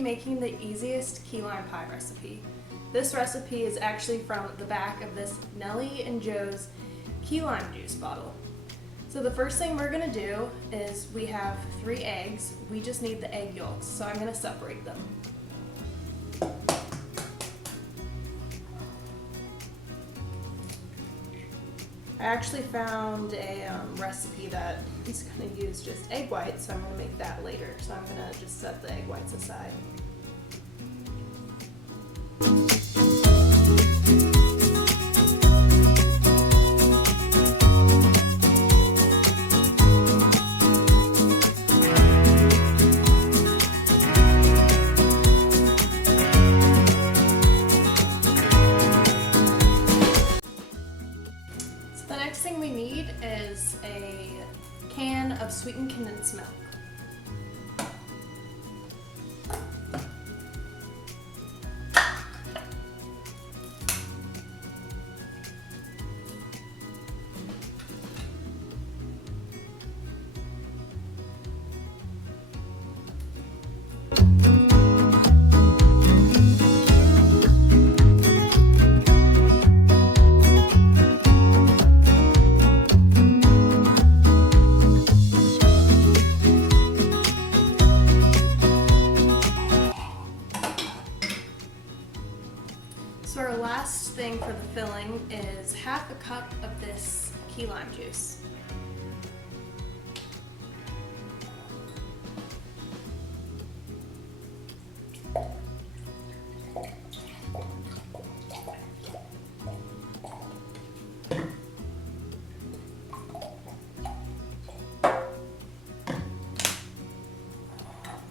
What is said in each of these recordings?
making the easiest key lime pie recipe. This recipe is actually from the back of this Nellie and Joe's key lime juice bottle. So the first thing we're gonna do is we have 3 eggs. We just need the egg yolks, so I'm gonna separate them. I actually found a recipe that is going to use just egg whites, so I'm going to make that later. So I'm going to just set the egg whites aside. The next thing we need is a can of sweetened condensed milk. So our last thing for the filling is half a cup of this key lime juice.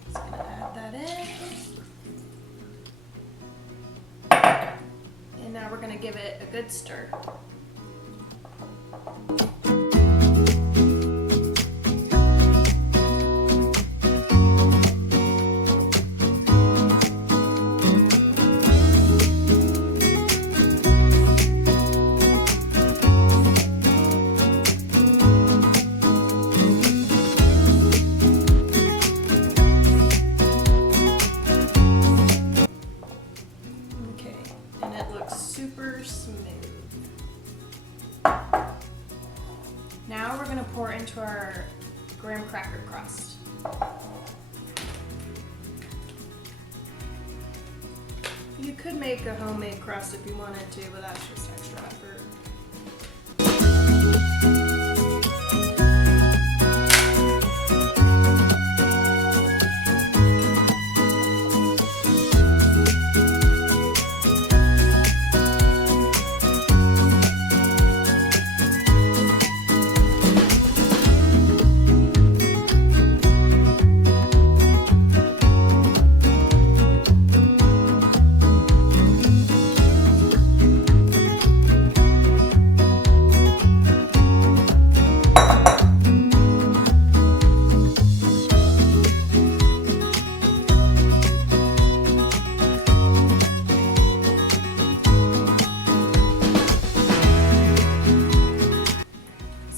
Just gonna add that in. And now we're going to give it a good stir. Super smooth. Now we're going to pour into our graham cracker crust. You could make a homemade crust if you wanted to, but that's just extra effort.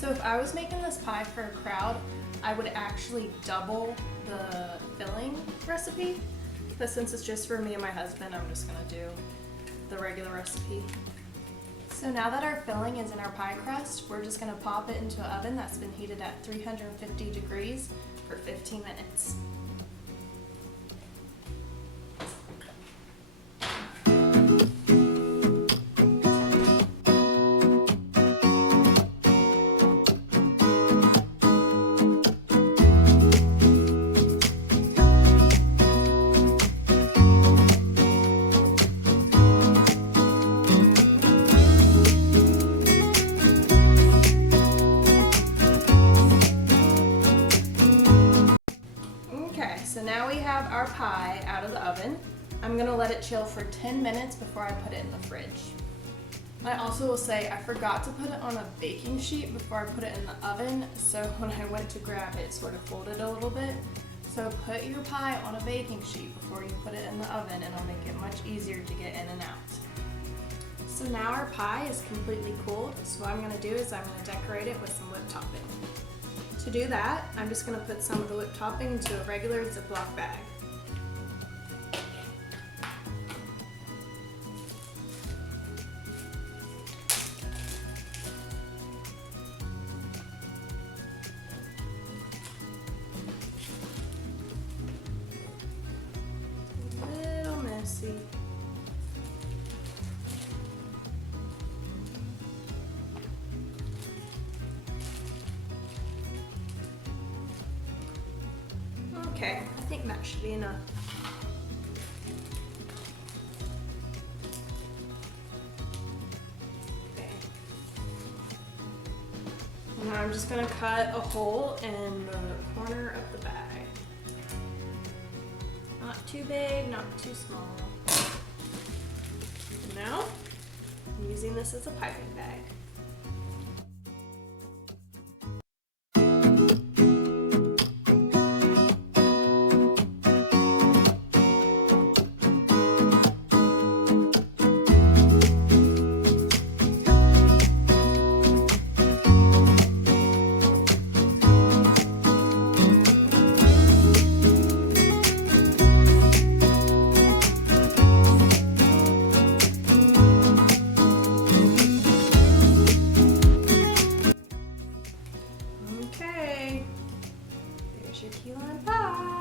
If I was making this pie for a crowd, I would actually double the filling recipe, but since it's just for me and my husband, I'm just gonna do the regular recipe. So now that our filling is in our pie crust, we're just gonna pop it into an oven that's been heated at 350 degrees for 15 minutes. So now we have our pie out of the oven. I'm gonna let it chill for 10 minutes before I put it in the fridge. I also will say I forgot to put it on a baking sheet before I put it in the oven, so when I went to grab it, it sort of folded a little bit. So put your pie on a baking sheet before you put it in the oven, and it'll make it much easier to get in and out. So now our pie is completely cooled, so what I'm gonna do is I'm gonna decorate it with some whipped topping. To do that, I'm just gonna put some of the whipped topping into a regular Ziploc bag. Okay, I think that should be enough. Okay. Now I'm just gonna cut a hole in the corner of the bag. Not too big, not too small. Now, I'm using this as a piping bag. Okay, there's your key lime pie.